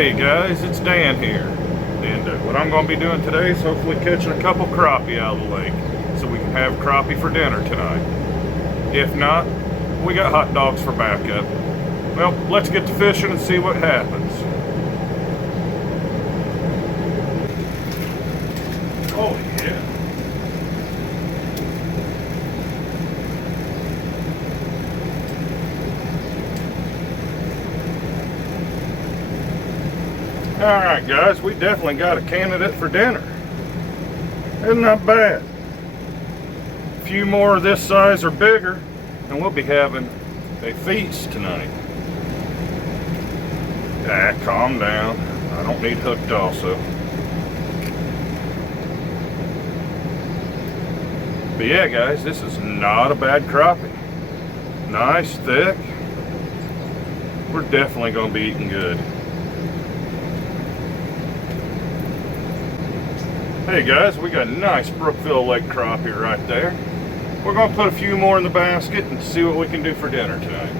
Hey guys, it's Dan here, and what I'm going to be doing today is hopefully catching a couple crappie out of the lake so we can have crappie for dinner tonight. If not, we got hot dogs for backup. Well, let's get to fishing and see what happens. Oh yeah. Alright guys, we definitely got a candidate for dinner. Isn't that bad? A few more of this size or bigger and we'll be having a feast tonight. Ah, calm down. I don't need hooked also. But yeah guys, this is not a bad crappie. Nice, thick. We're definitely going to be eating good. Hey guys, we got a nice Brookville Lake crappie right there. We're going to put a few more in the basket and see what we can do for dinner tonight.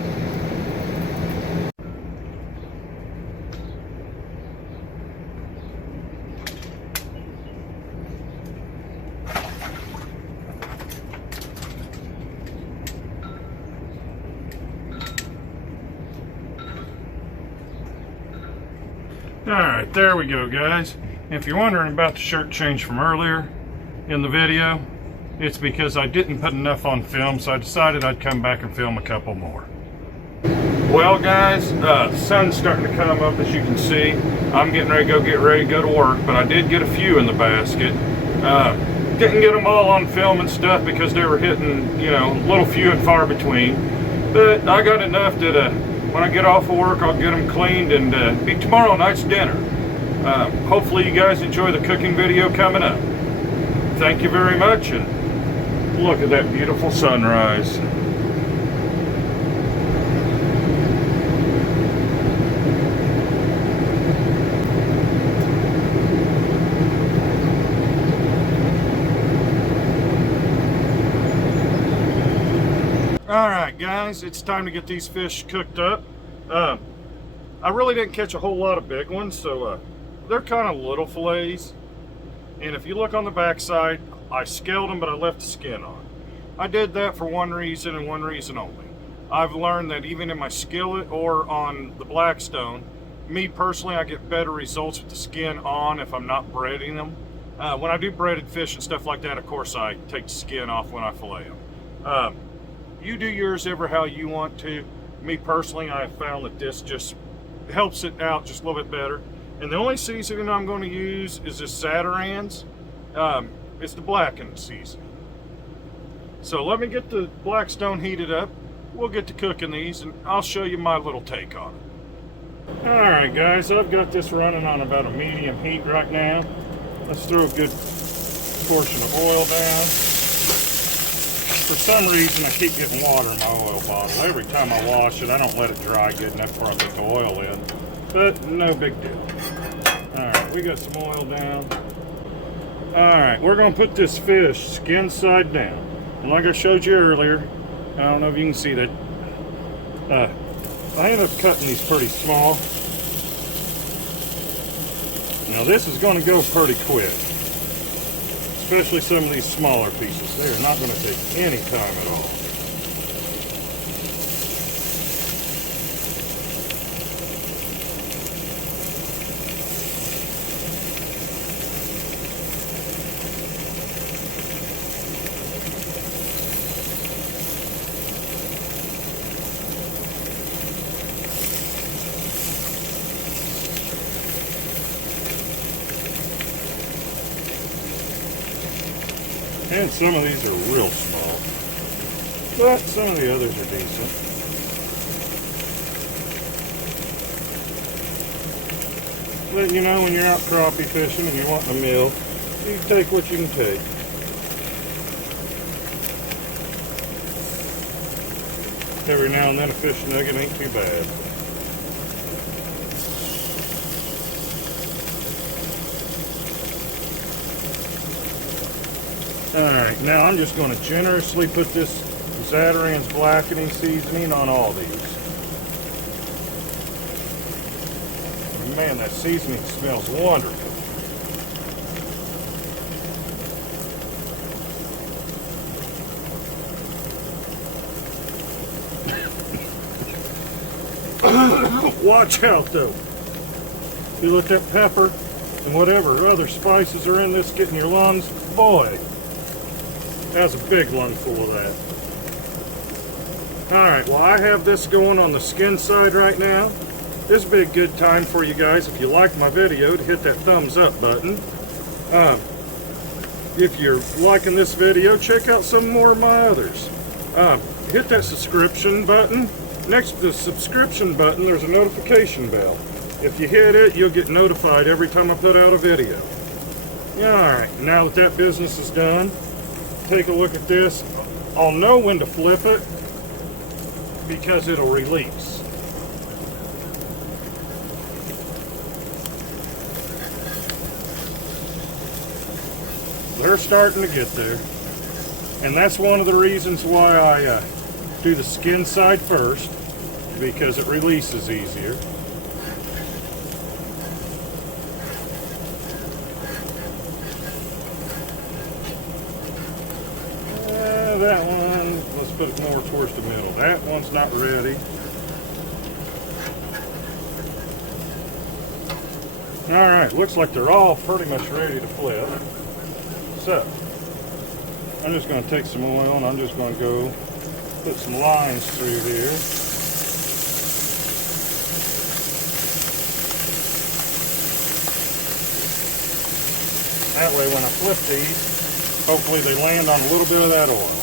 Alright, there we go guys. If you're wondering about the shirt change from earlier in the video, it's because I didn't put enough on film, so I decided I'd come back and film a couple more. Well guys, the sun's starting to come up as you can see. I'm getting ready to go to work, but I did get a few in the basket. Didn't get them all on film and stuff because they were hitting, you know, a little few and far between. But I got enough that when I get off of work, I'll get them cleaned and be tomorrow night's dinner. Hopefully you guys enjoy the cooking video coming up. Thank you very much, and look at that beautiful sunrise. Alright guys, it's time to get these fish cooked up. I really didn't catch a whole lot of big ones, so they're kind of little fillets, and if you look on the back side, I scaled them but I left the skin on. I did that for one reason and one reason only. I've learned that even in my skillet or on the Blackstone, me personally, I get better results with the skin on if I'm not breading them. When I do breaded fish and stuff like that, of course I take the skin off when I fillet them. You do yours ever how you want to. Me personally, I have found that this just helps it out just a little bit better. And the only seasoning I'm going to use is this Zatarain's. It's the Blackened seasoning. So let me get the Blackstone heated up. We'll get to cooking these and I'll show you my little take on it. Alright guys, I've got this running on about a medium heat right now. Let's throw a good portion of oil down. For some reason I keep getting water in my oil bottle. Every time I wash it, I don't let it dry good enough before I put the oil in. But no big deal. Alright, we got some oil down. Alright, we're going to put this fish skin side down. And like I showed you earlier, I don't know if you can see that, I ended up cutting these pretty small. Now this is going to go pretty quick. Especially some of these smaller pieces. They are not going to take any time at all. And some of these are real small, but some of the others are decent. But you know, when you're out crappie fishing and you want a meal, you take what you can take. Every now and then a fish nugget ain't too bad. Alright, now I'm just going to generously put this Zatarain's blackening seasoning on all these. man, that seasoning smells wonderful. Watch out though. You let that pepper and whatever other spices are in this get in your lungs, boy, that's a big lungful of that. Alright, well I have this going on the skin side right now. This would be a good time for you guys, if you like my video, to hit that thumbs up button. If you're liking this video, check out some more of my others. Hit that subscription button. Next to the subscription button, there's a notification bell. If you hit it, you'll get notified every time I put out a video. Alright, now that business is done, take a look at this. I'll know when to flip it because it'll release. They're starting to get there. And that's one of the reasons why I do the skin side first, because it releases easier. That one, let's put it more towards the middle. That one's not ready. Alright, looks like they're all pretty much ready to flip. So, I'm just going to take some oil and I'm just going to go put some lines through here. That way when I flip these, hopefully they land on a little bit of that oil.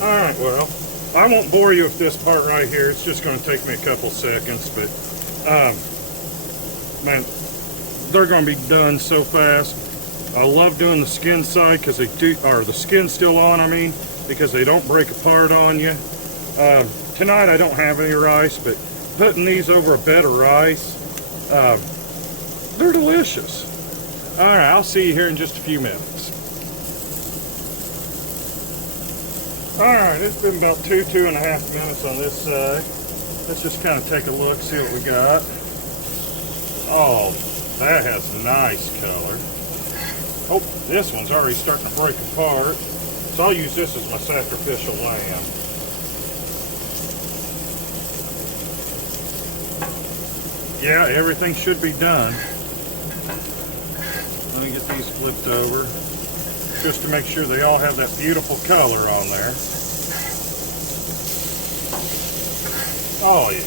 Alright, well, I won't bore you with this part right here. It's just going to take me a couple seconds, but, man, they're going to be done so fast. I love doing the skin side because they do, or the skin's still on, I mean, because they don't break apart on you. Tonight I don't have any rice, but putting these over a bed of rice, they're delicious. Alright, I'll see you here in just a few minutes. Alright, it's been about 2.5 minutes on this side. Let's just kind of take a look, see what we got. Oh, that has nice color. Oh, this one's already starting to break apart. So I'll use this as my sacrificial lamb. Yeah, everything should be done. Let me get these flipped over, just to make sure they all have that beautiful color on there. Oh yeah.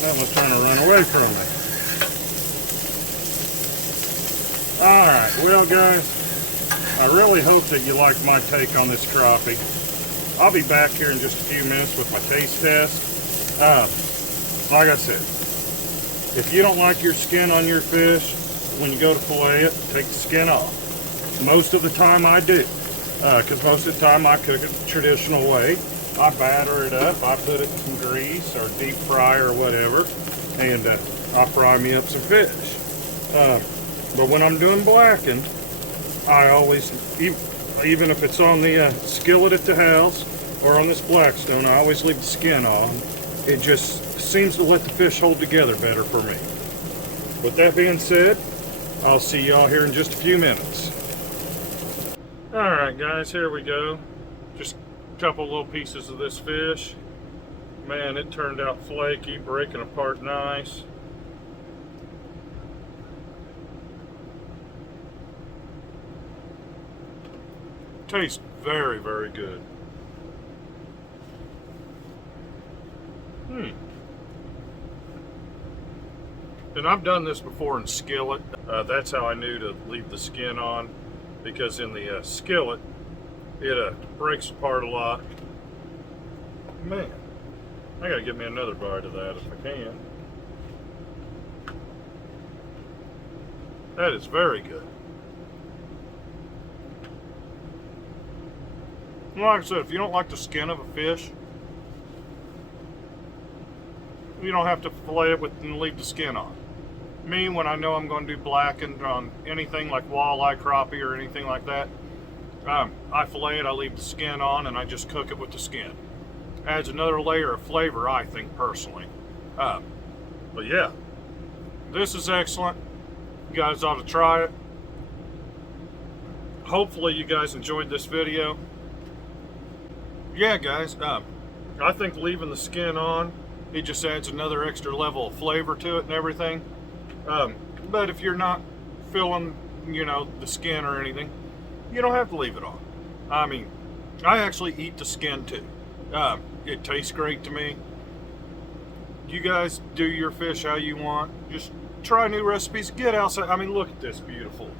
That one's trying to run away from me. Alright, well guys, I really hope that you like my take on this crappie. I'll be back here in just a few minutes with my taste test. Like I said, if you don't like your skin on your fish, when you go to fillet it, take the skin off. Most of the time I do, because most of the time I cook it the traditional way. I batter it up, I put it in some grease or deep fry or whatever, and I fry me up some fish. But when I'm doing blackened, I always, even if it's on the skillet at the house or on this Blackstone, I always leave the skin on. It just seems to let the fish hold together better for me. With that being said, I'll see y'all here in just a few minutes. Alright guys, here we go. Just a couple little pieces of this fish. Man, it turned out flaky, breaking apart nice. Tastes very, very good. And I've done this before in skillet. That's how I knew to leave the skin on, because in the skillet, it breaks apart a lot. Man, I gotta get me another bite of that if I can. That is very good. Like I said, if you don't like the skin of a fish, you don't have to fillet it and leave the skin on. Me, when I know I'm going to do blackened on anything like walleye, crappie, or anything like that, I fillet it, I leave the skin on, and I just cook it with the skin. Adds another layer of flavor, I think, personally. But yeah, this is excellent. You guys ought to try it. Hopefully you guys enjoyed this video. Yeah, guys, I think leaving the skin on, it just adds another extra level of flavor to it and everything. But if you're not feeling, the skin or anything, you don't have to leave it on. I mean, I actually eat the skin too. It tastes great to me. You guys do your fish how you want. Just try new recipes. Get outside. I mean, look at this beautiful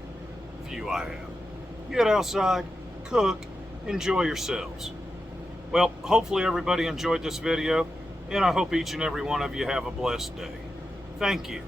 view I have. Get outside, cook, enjoy yourselves. Well, hopefully everybody enjoyed this video, and I hope each and every one of you have a blessed day. Thank you.